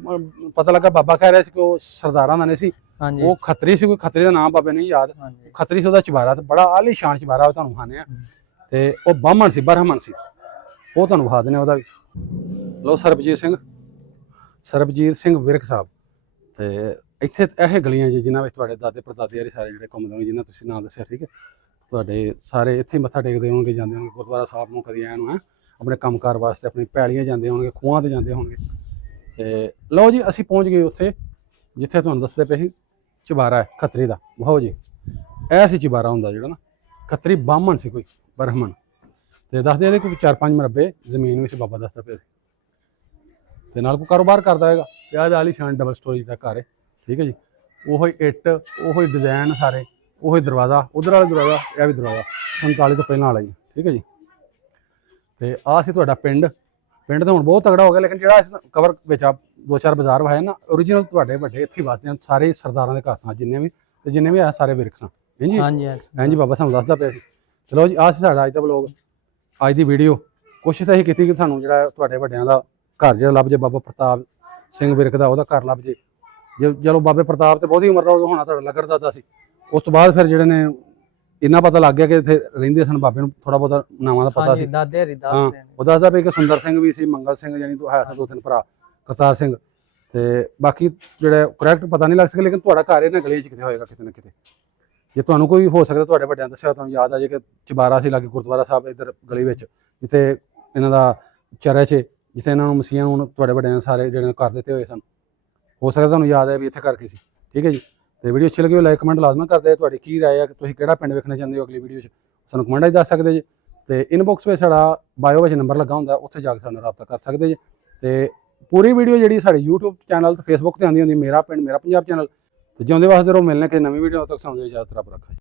ਪਤਾ ਲੱਗਾ, ਬਾਬਾ ਕਹਿ ਰਿਹਾ ਸੀ ਕਿ ਉਹ ਸਰਦਾਰਾਂ ਦਾ ਨਹੀਂ ਸੀ, ਹਾਂਜੀ, ਉਹ ਖੱਤਰੀ ਸੀ, ਕੋਈ ਖੱਤਰੀ ਦਾ ਨਾਮ ਬਾਬੇ ਨਹੀਂ ਯਾਦ, ਹਾਂਜੀ, ਖੱਤਰੀ ਸੀ ਉਹਦਾ ਚੁਬਾਰਾ, ਤੇ ਬੜਾ ਆਲੀਸ਼ਾਨ ਚੁਬਾਰਾ ਉਹ ਤੁਹਾਨੂੰ ਵਿਖਾਉਂਦੇ ਆ। ਤੇ ਉਹ ਬਾਹਮਣ ਸੀ, ਬ੍ਰਾਹਮਣ ਸੀ, ਉਹ ਤੁਹਾਨੂੰ ਵਿਖਾ ਦਿੰਦੇ ਉਹਦਾ ਵੀ। ਲੋ ਸਰਬਜੀਤ ਸਿੰਘ ਵਿਰਕ ਸਾਹਿਬ। ਤੇ ਇੱਥੇ ਇਹ ਗਲੀਆਂ ਜਿਨ੍ਹਾਂ ਵਿੱਚ ਤੁਹਾਡੇ ਦਾਦੇ ਪੜਦਾਦੇ ਵਾਲੇ ਸਾਰੇ ਜਿਹੜੇ ਘੁੰਮਦੇ ਹੋਣਗੇ, ਜਿਨ੍ਹਾਂ ਤੁਸੀਂ ਨਾਂ ਦੱਸਿਆ, ਠੀਕ ਹੈ, ਤੁਹਾਡੇ ਸਾਰੇ ਇੱਥੇ ਮੱਥਾ ਟੇਕਦੇ ਹੋਣਗੇ, ਜਾਂਦੇ ਹੋਣਗੇ ਗੁਰਦੁਆਰਾ ਸਾਹਿਬ ਨੂੰ, ਕਦੀ ਆਏ ਨੂੰ ਹੈ ਆਪਣੇ ਕੰਮਕਾਰ ਵਾਸਤੇ, ਆਪਣੀ ਪੈਲੀਆਂ ਜਾਂਦੇ ਹੋਣਗੇ, ਖੂਹਾਂ ਤੇ ਜਾਂਦੇ ਹੋਣਗੇ। ਤੇ ਲਓ ਜੀ ਅਸੀਂ ਪਹੁੰਚ ਗਏ ਉੱਥੇ ਜਿੱਥੇ ਤੁਹਾਨੂੰ ਦੱਸਦੇ ਪਏ ਸੀ ਚੁਬਾਰਾ ਹੈ ਖੱਤਰੀ ਦਾ। ਵਾਹੋ ਜੀ, ਇਹ ਸੀ ਚੁਬਾਰਾ ਹੁੰਦਾ ਜਿਹੜਾ ਨਾ, ਖੱਤਰੀ ਬਾਹਮਣ ਸੀ ਕੋਈ, ਬ੍ਰਾਹਮਣ। ਤੇ ਦੱਸਦੇ ਇਹਦੇ ਕੋਈ 4-5 ਮਰਬੇ ਜ਼ਮੀਨ ਵੀ ਸੀ, ਬਾਬਾ ਦੱਸਦਾ ਪਿਆ ਸੀ, ਤੇ ਨਾਲ ਕੋਈ ਕਾਰੋਬਾਰ ਕਰਦਾ ਹੈਗਾ। ਵਿਆਹ ਦਾ ਆਲੀਸ਼ਾਨ ਡਬਲ ਸਟੋਰੀ ਦਾ ਘਰ ਹੈ, ਠੀਕ ਹੈ ਜੀ। ਉਹੀ ਇੱਟ, ਉਹੀ ਡਿਜ਼ਾਈਨ, ਸਾਰੇ ਉਹੀ ਦਰਵਾਜ਼ਾ, ਉਧਰ ਵਾਲਾ ਦਰਵਾਜ਼ਾ, ਇਹ ਵੀ ਦਰਵਾਜ਼ਾ 47 ਤੋਂ ਪਹਿਲਾਂ ਵਾਲਾ ਹੀ, ਠੀਕ ਹੈ ਜੀ। ਤੇ ਆਹ ਸੀ ਤੁਹਾਡਾ ਪਿੰਡ ਤਾਂ ਹੁਣ ਬਹੁਤ ਤਗੜਾ ਹੋ ਗਿਆ, ਲੇਕਿਨ ਜਿਹੜਾ ਅਸੀਂ ਕਵਰ ਵਿੱਚ ਆ 2-4 ਬਾਜ਼ਾਰ ਵਹਾਏ ਨਾ, ਓਰੀਜਨਲ ਤੁਹਾਡੇ ਵੱਡੇ ਇੱਥੇ ਵਸਦੇ ਹਨ, ਸਾਰੇ ਸਰਦਾਰਾਂ ਦੇ ਘਰ ਸਨ ਜਿੰਨੇ ਵੀ, ਤੇ ਜਿੰਨੇ ਵੀ ਆ ਸਾਰੇ ਵਿਰਕ ਸਨ, ਹਾਂਜੀ ਹਾਂਜੀ ਹਾਂਜੀ ਹਾਂਜੀ ਬਾਬਾ ਸਾਨੂੰ ਦੱਸਦਾ ਪਿਆ ਸੀ। ਚਲੋ ਜੀ ਆਹ ਸੀ ਸਾਡਾ ਅੱਜ ਦਾ ਵਲੋਗ, ਅੱਜ ਦੀ ਵੀਡੀਓ। ਕੋਸ਼ਿਸ਼ ਅਸੀਂ ਕੀਤੀ ਕਿ ਸਾਨੂੰ ਜਿਹੜਾ ਤੁਹਾਡੇ ਵੱਡਿਆਂ ਦਾ ਘਰ ਜਿਹੜਾ ਲੱਭ ਜੇ, ਬਾਬਾ ਪ੍ਰਤਾਪ ਸਿੰਘ ਵਿਰਕ ਦਾ ਉਹਦਾ ਘਰ ਲੱਭ ਜੇ। ਚਲੋ ਬਾਬੇ ਪ੍ਰਤਾਪ ਤੇ ਬਹੁਤੀ ਉਮਰ ਦਾ ਉਦੋਂ ਹੋਣਾ ਤੁਹਾਡਾ ਲੱਗੜ ਦਾਦਾ ਸੀ। ਉਸ ਤੋਂ ਬਾਅਦ ਫਿਰ ਜਿਹੜੇ ਨੇ ਇੰਨਾ ਪਤਾ ਲੱਗ ਗਿਆ ਕਿ ਇੱਥੇ ਰਹਿੰਦੇ ਸਨ, ਬਾਬੇ ਨੂੰ ਥੋੜਾ ਬਹੁਤਾ ਨਾਵਾਂ ਦਾ ਪਤਾ ਹਾਂਜੀ ਸੀ। ਦਾਦੇ ਹਰੀ ਹਾਂ ਦੱਸਦੇ ਨੇ। ਉਹ ਦੱਸਦਾ ਪਿਆ ਕਿ ਸੁੰਦਰ ਸਿੰਘ ਵੀ ਸੀ, ਮੰਗਲ ਸਿੰਘ ਯਾਨੀ ਤੋਂ ਹੈ ਸੀ 2-3 ਭਰਾ, ਕਰਤਾਰ ਸਿੰਘ, ਤੇ ਬਾਕੀ ਜਿਹੜਾ ਕਰੈਕਟ ਪਤਾ ਨਹੀਂ ਲੱਗ ਸਕਿਆ। ਲੇਕਿਨ ਤੁਹਾਡਾ ਘਰ ਇਹਨਾਂ ਗਲੀ 'ਚ ਕਿਤੇ ਹੋਏਗਾ ਕਿਤੇ ਨਾ ਕਿਤੇ। ਜੇ ਤੁਹਾਨੂੰ ਕੋਈ ਹੋ ਸਕਦਾ ਤੁਹਾਡੇ ਵੱਡਿਆਂ ਦੱਸਿਆ ਤੁਹਾਨੂੰ ਯਾਦ ਆ ਜੇ ਕਿ ਚਬਾਰਾ ਸੀ ਲਾਗੇ ਗੁਰਦੁਆਰਾ ਸਾਹਿਬ ਇੱਧਰ ਗਲੀ ਵਿੱਚ, ਜਿੱਥੇ ਇਹਨਾਂ ਦਾ ਚਰਚ, ਜਿੱਥੇ ਇਹਨਾਂ ਨੂੰ ਮਸੀਹਾਂ ਨੂੰ ਤੁਹਾਡੇ ਵੱਡਿਆਂ ਨੇ ਸਾਰੇ ਜਿਹੜੇ ਕਰ ਦਿੱਤੇ ਹੋਏ ਸਨ। ਹੋ ਸਕਦਾ ਤੁਹਾਨੂੰ ਯਾਦ ਹੈ ਵੀ ਇੱਥੇ ਕਰਕੇ ਸੀ। ਠੀਕ ਹੈ ਜੀ। ਤੇ ਵੀਡੀਓ ਅੱਛੀ ਲੱਗੀ ਹੋ ਲਾਈਕ ਕਮੈਂਟ ਲਾਜ਼ਮੀ ਕਰਦੇ। ਤੁਹਾਡੀ ਕੀ ਰਾਏ ਹੈ ਕਿ ਤੁਸੀਂ ਕਿਹੜਾ ਪਿੰਡ ਵੇਖਣਾ ਚਾਹੁੰਦੇ ਹੋ ਅਗਲੀ ਵੀਡੀਓ 'ਚ, ਸਾਨੂੰ ਕਮੈਂਟਾਂ 'ਚ ਦੱਸ ਸਕਦੇ ਜੀ। ਤੇ ਇਨਬਾਕਸ ਵਿੱਚ ਸਾਡਾ ਬਾਇਓ ਵਿੱਚ ਨੰਬਰ ਲੱਗਾ ਹੁੰਦਾ, ਉੱਥੇ ਜਾ ਕੇ ਸਾਡੇ ਨਾਲ ਰਾਬਤਾ ਕਰ ਸਕਦੇ ਜੀ। ਤੇ ਪੂਰੀ ਵੀਡੀਓ ਜਿਹੜੀ ਸਾਡੇ YouTube ਚੈਨਲ ਤੇ Facebook ਤੇ ਆਉਂਦੀ ਹੁੰਦੀ ਮੇਰਾ ਪਿੰਡ ਮੇਰਾ ਪੰਜਾਬ ਚੈਨਲ। ਤੇ ਜਿਉਂਦੇ ਵਾਸਤੇ ਰਹੋ, ਮਿਲਣੇ ਕਿ ਨਵੀਂ ਵੀਡੀਓ ਤੱਕ, ਸਾਨੂੰ ਇਜਾਜ਼ਤ ਰੱਬ ਰੱਖੇ।